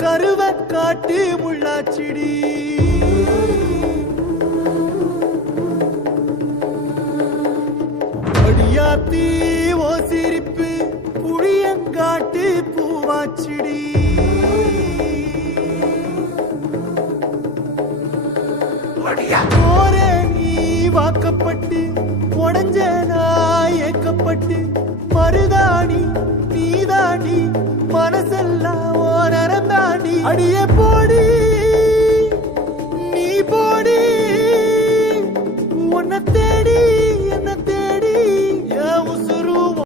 கருவ காட்டு முள்ளாச்சிடி அடியாத்தி ஓ சிரிப்பு புளியங்காட்டு பூவாச்சிடி போற நீ வாக்கப்பட்டு உடஞ்ச நாய் ஏக்கப்பட்டு மருதாணி நீதாண்டி மனசெல்லாம் ஓ நரந்தாண்டி அடியே போடி